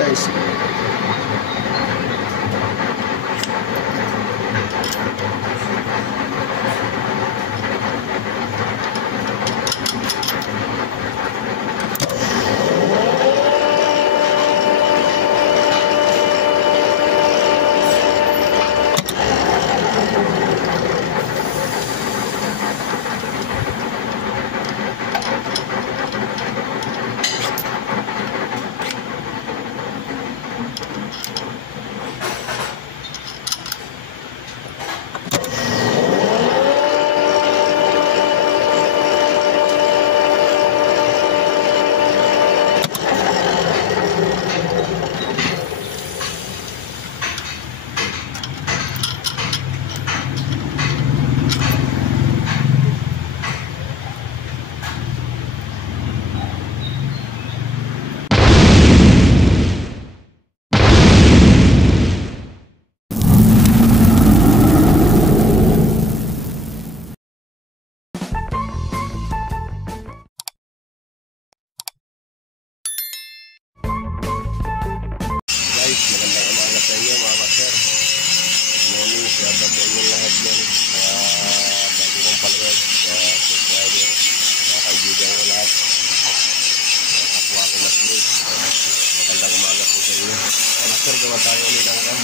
guys.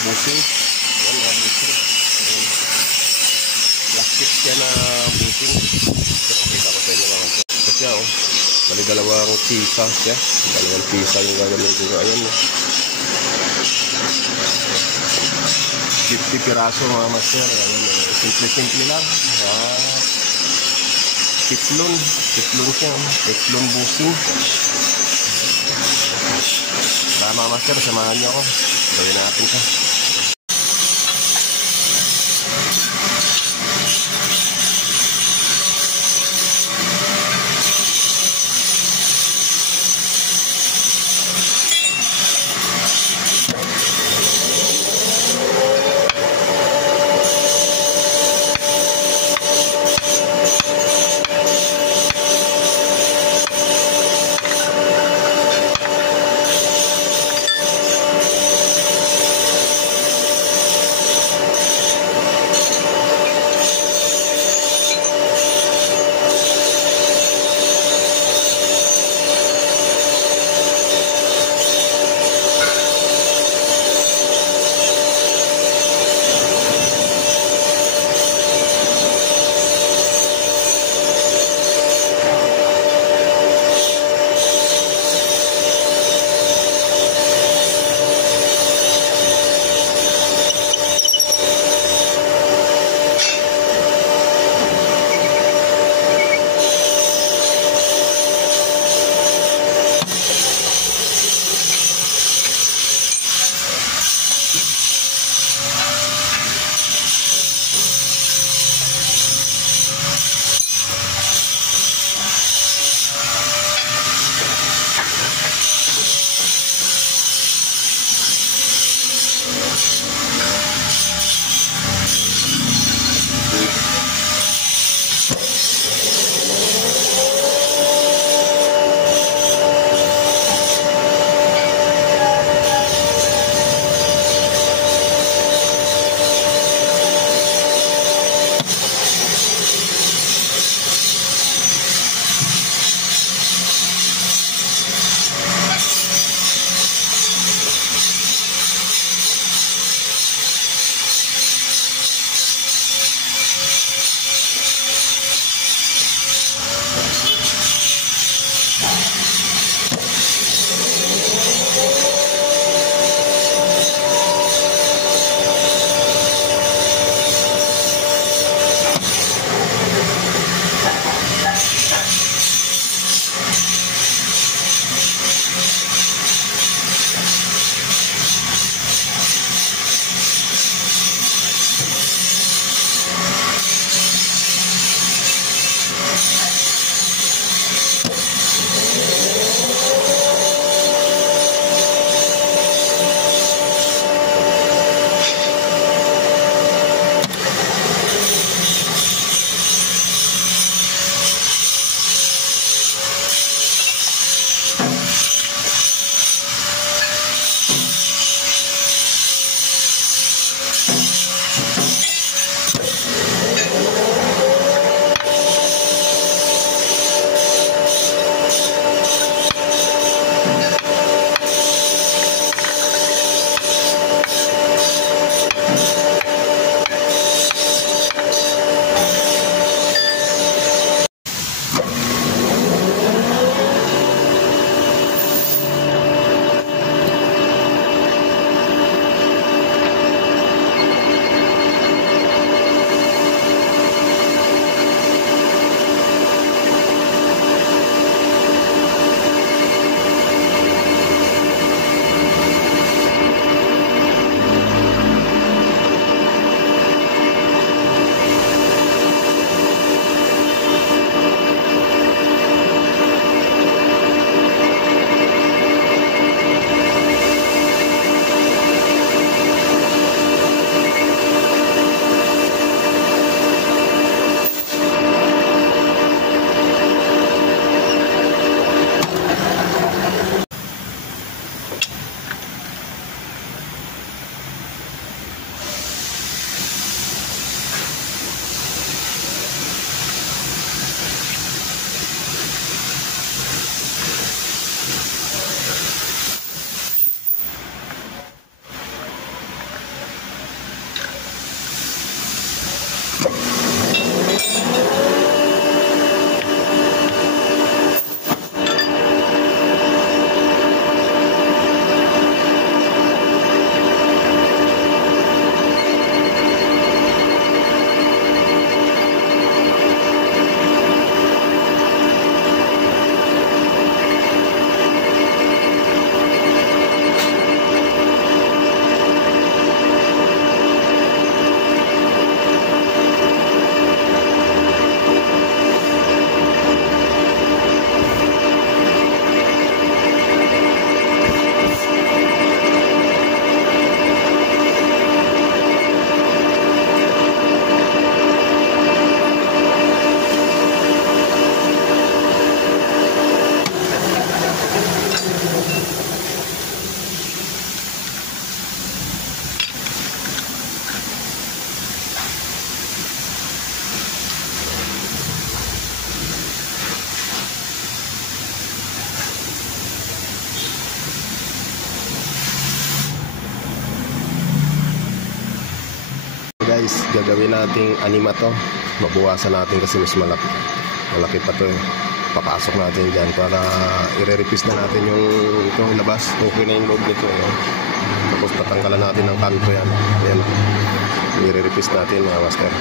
Busing. Ayan, mga busing. Plastic siya na busing. Pakita ko sa inyo mga sir. Ito siya oh. Bali dalawang pisa siya. Dalawang pisa yung gagawin ko. Ayan oh. 50 piraso mga master. Ayan oh. Simple-simple lang. Tiplon. Tiplon siya. Tiplon busing. Tara mga master, samahan niyo ako. Gawin natin siya. Guys, gagawin nating anima to. Mabuwasan natin kasi mas malaki pa to eh. Papasok natin dyan para i-re-repist na natin yung itong labas. Okay na yung loob nito eh. Tapos tatanggalan natin ng kanto yan. Ayan, i-re-repist natin mga master.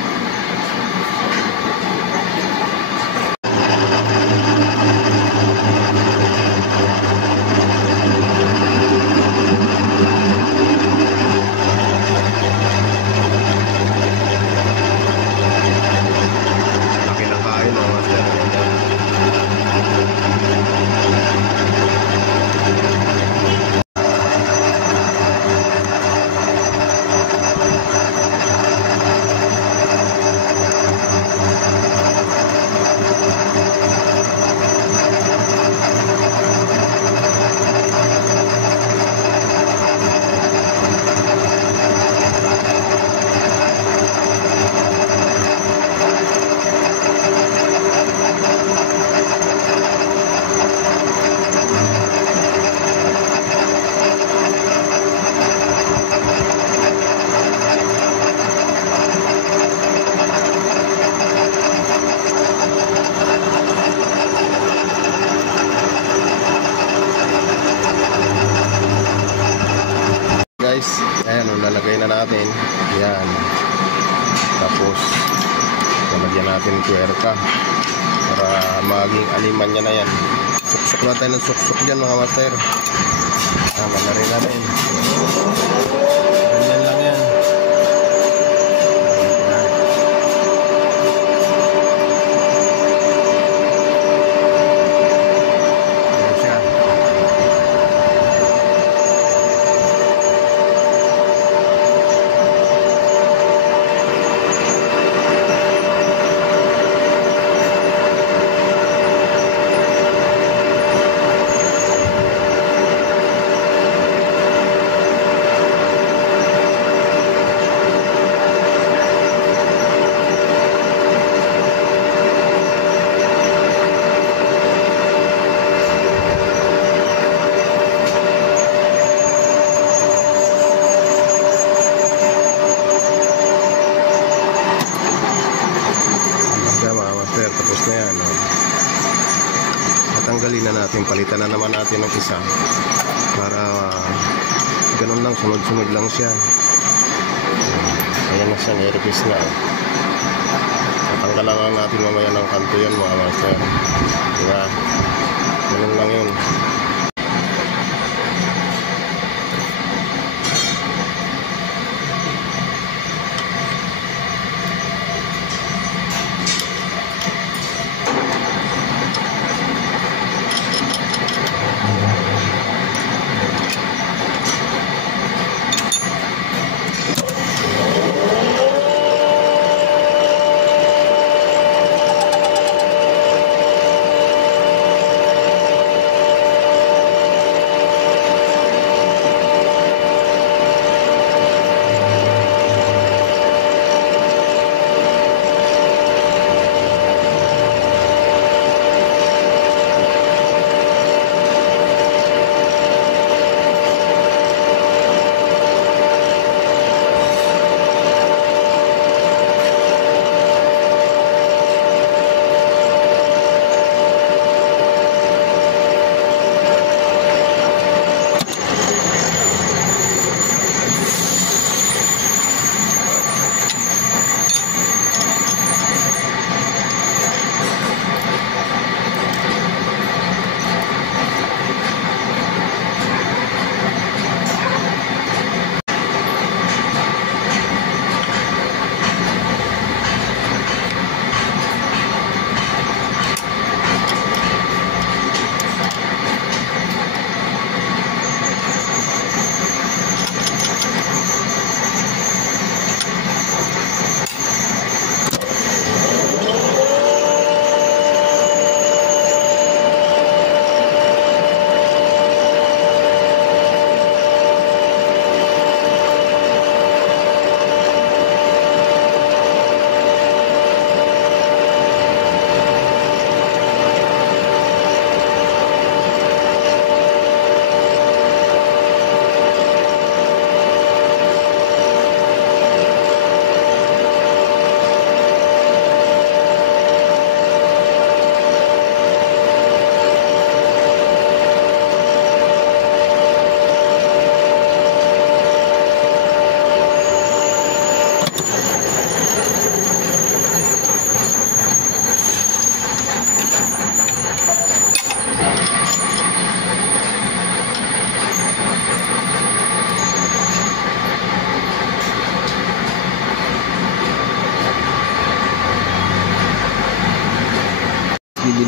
Guys, ayan, lalagay na natin yan, tapos lalagyan natin kuwerka para maging aliman niya na yan. Suksok na tayo ng suksok dyan mga master. Tama na rin natin, ganyan lang yan. Tapos na yan, oh. Tatanggalin na natin, palitan na naman natin ng isa para ganun lang, sunod-sunod lang siya. Ayan na siya, nirepis na. Tatanggalan lang natin mamaya ng kanto yan mga master, diba? Ganun lang yun.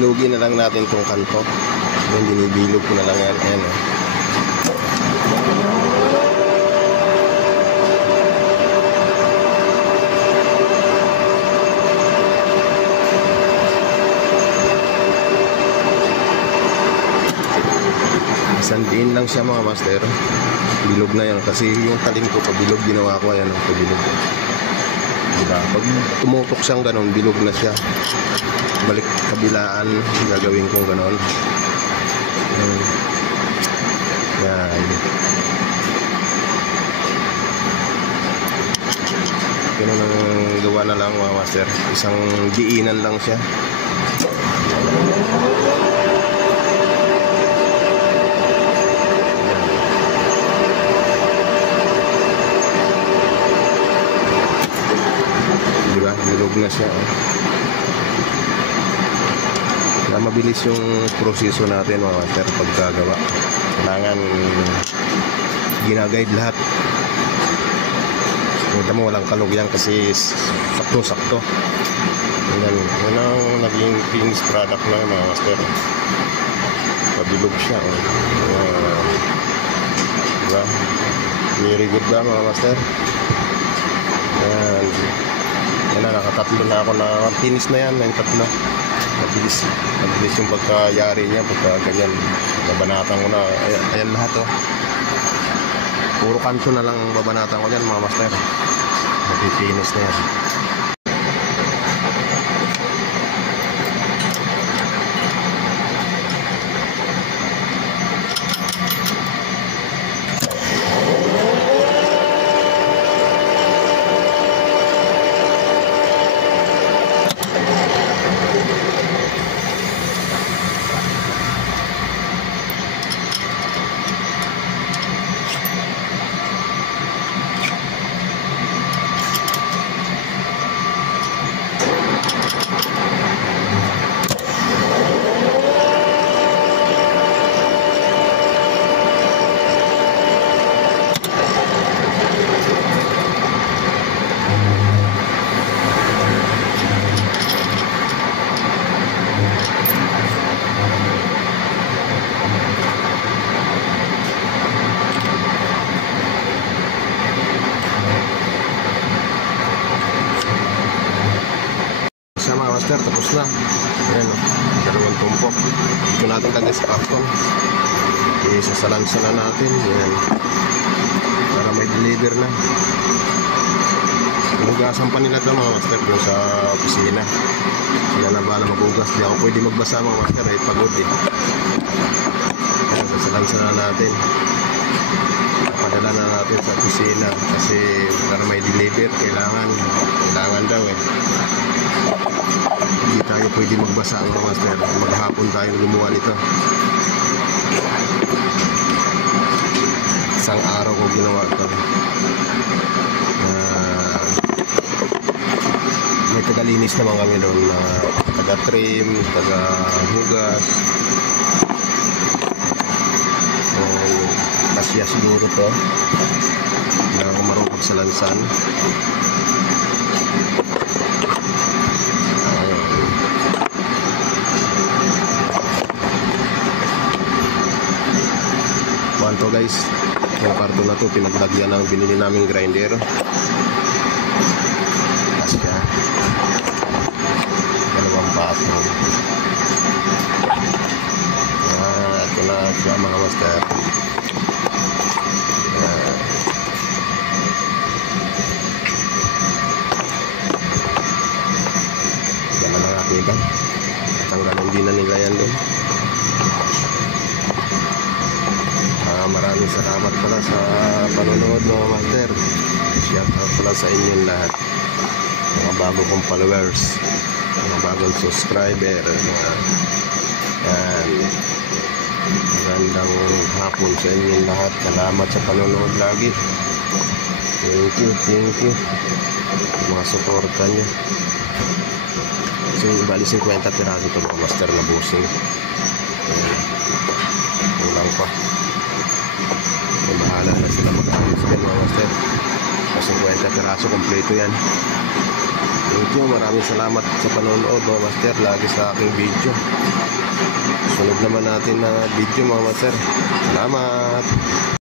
Bilugin na lang natin tong kanto. Yan, binibilog ko na lang yan. Ayan, oh. Sandin lang siya mga master. Bilog na yan kasi yung talim ko pabilog ginawa ko. Ayan ang pabilog. Diba? Pag tumutok siyang ganon, bilog na siya. Balik kabilaan, gagawin kong ganon. Yan. Ganun ang gawa na lang mga master. Isang diinan lang siya. Bilog na siya. Kaya mabilis yung proseso natin mga master pagkagawa. Kailangan ginaguide lahat. Kita mo walang kalog yan kasi sakto-sakto. Yan ang naging finished product na mga master. Pabilog siya. Diba? Very good ba mga master? Yan. Yan na, nakatatlo na ako na finish na yan, yung tatlo. Mabilis yung pagkayari niya, pagka ganyan. Babanatan ko na, ayan lahat oh. Puro kanto na lang babanatan ko yan mga master. Mapipinis na yan. Master, tapos na. Ayan o, dalawang tumpok. Ito natin ka-despaction. Isasalansa na natin. Ayan. Para may deliver na. Hugasan pa nila ito mga master doon sa opisina. Sila na bahala maghugas. Di ako pwede magbasa mga master. Ay pagod eh. Ayan, isasalansa na natin. Padala na natin sa opisina. Kasi para may deliver, kailangan daw eh. Hindi tayo pwede magbasa ang mga master. Maghapon tayo gumawa nito. Isang araw ko ginawa ito. May tagalinis naman kami doon na taga-trim, taga-hugas. Kasya siguro to na marunong pagsalansan. To guys, yung karton na to pinaglagyan ng binili naming grinder. Kasya dalawang bato. Ito na siya mga master. Yan na nakakita. Tanggalin din na nila yan doon. Maraming salamat pala sa panonood mga master. Shout out pala sa inyong lahat, mga bago kong followers, mga bagong subscriber. Yan. Magandang hapon sa inyong lahat. Salamat sa panonood lagi. Thank you mga suporta nyo. So bali 50 piraso ito mga master na busing. Kulang pa. Bahala na sila mag-ayos mga master. Sa 50 piraso kompleto yan. Thank you, maraming salamat sa panonood mga master, lagi sa aking video. Sunod naman natin na video mga master. Salamat.